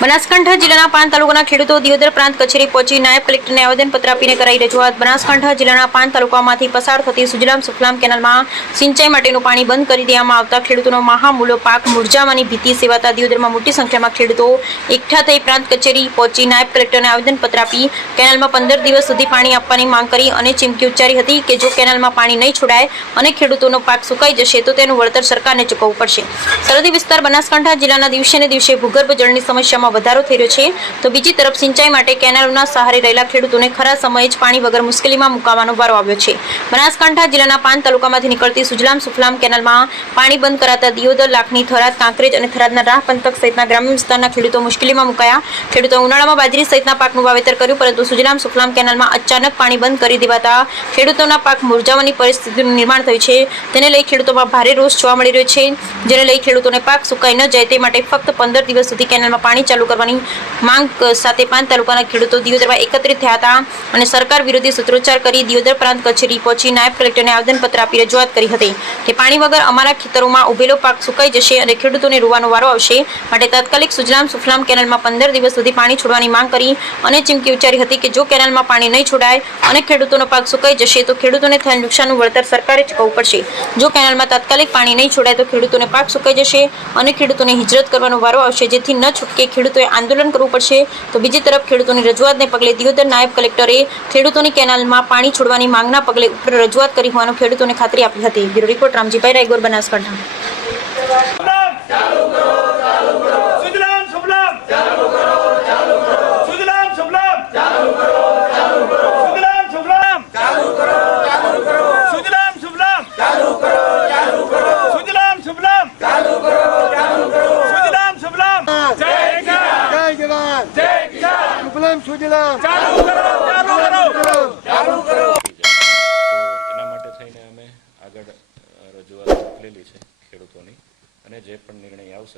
બનાસકાંઠા જિલ્લાના પાન તાલુકાના ખેડૂતો દિયોદર પ્રાંત કચેરી પહોંચી નાયબ કલેક્ટરને આવેદનપત્ર આપીને કરાઈ રજૂઆત. બનાસકાંઠા જિલ્લાના પાન તાલુકામાંથી પસાર થતી સુજલામ સુફલામ કેનાલમાં સિંચાઈ માટેનું પાણી બંધ કરી દેવામાં આવતા ખેડૂતોનો મહામૂલો પાક મુરજાવાની ભીતિ સેવાતા દિયોદરમાં મોટી સંખ્યામાં ખેડૂતો એકઠા થઈ પ્રાંત કચેરી પહોંચી નાયબ કલેક્ટરને આવેદનપત્ર આપી કેનાલમાં પંદર દિવસ સુધી પાણી આપવાની માંગ કરી અને ચીમકી ઉચ્ચારી હતી કે જો કેનાલમાં પાણી નહીં છોડાય અને ખેડૂતોનો પાક સુકાઈ જશે તો તેનું વળતર સરકારને ચૂકવવું પડશે. સરહદી વિસ્તાર બનાસકાંઠા જિલ્લાના દિવસે ને દિવસે ભૂગર્ભ જળની સમસ્યામાં વધારો થઈ રહ્યો છે. તો બીજી તરફ સિંચાઈ માટે કેનાલોના સહારે રહેલા ખેડૂતોને ખરા સમયે જ પાણી વગર મુશ્કેલીમાં મુકાવાનો વારો આવ્યો છે. બનાસકાંઠા જિલ્લાના પાન તાલુકામાંથી નીકળતી સુજલામ સુફલામ કેનાલમાં પાણી બંધ કરાતા દિયોદર, લાખની થરાદ, કાંકરેજ અને થરાદના રાહ પંથક સહિતના ગ્રામ્ય વિસ્તારના ખેડૂતો મુશ્કેલીમાં મુકાયા. ખેડૂતો ઉનાળામાં બાજરી સહિતના પાકનું વાવેતર કર્યું, પરંતુ સુજલામ સુફલામ કેનાલમાં અચાનક પાણી બંધ કરી દેવાતા ખેડૂતોના પાક મુરઝાવાની પરિસ્થિતિનું નિર્માણ થયું છે. તેને લઈ ખેડૂતોમાં ભારે રોષ જોવા મળી રહ્યો છે. જેને લઈ ખેડૂતોને પાક સુકાઈ ન જાય તે માટે ફક્ત પંદર દિવસ સુધી કેનાલમાં પાણી ચાલુ કરવાની માંગ સાથે પાંચ તાલુકાના ખેડૂતો દિયોદરમાં એકત્રિત થયા હતા અને સરકાર વિરોધી સૂત્રોચ્ચાર કરી દિયોદર પ્રાંત કચેરી પહોંચી નાયબ કલેક્ટરને આવેદનપત્ર આપી રજૂઆત કરી હતી કે પાણી વગર અમારા ખેતરોમાં ઉભેલો પાક સુકાઈ જશે અને ખેડૂતોને રૂવાનો વારો આવશે માટે તાત્કાલિક સુજલામ સુફલામ કેનાલમાં પંદર દિવસ સુધી પાણી છોડવાની માંગ કરી અને ચીમકી ઉચ્ચારી હતી કે જો કેનાલમાં પાણી નહીં છોડાય અને ખેડૂતોનો પાક સુકાઈ જશે તો ખેડૂતોને થયેલ નુકસાનનું વળતર સરકારે ચૂકવવું પડશે. જો કેનાલમાં તાત્કાલિક પાણી નહીં છોડાય તો ખેડૂતોને પાક સુકાઈ જશે અને ખેડૂતોને હિજરત કરવાનો વારો આવશે જેથી ન છૂટકે ખેડૂતોએ આંદોલન કરવું પડશે. તો બીજી તરફ ખેડૂતોની રજૂઆતને પગલે દિયોદર નાયબ કલેક્ટરે ખેડૂતોની કેનાલમાં પાણી છોડવાની માંગના પગલે ઉપર રજૂઆત કરી હોવાનું ખેડૂતોને ખાતરી આપી હતી. બ્યુરો રિપોર્ટ રામજીભાઈ રાયગોર બનાસકાંઠા સુજલામ સુફલામ સુજલામ સુફલામ સુજલામ સુફલામ સુજલામ સુફલામ સુજલામ સુફલામ સુજલામ સુફલામ જય કિસાન જય જવાન જય સુફલામ સુજલામ ચાલુ કરો ચાલુ કરો. તો એના માટે થઈને અમે આગળ રજૂઆત મોકલેલી છે ખેડૂતોની. અને જે પણ નિર્ણય આવશે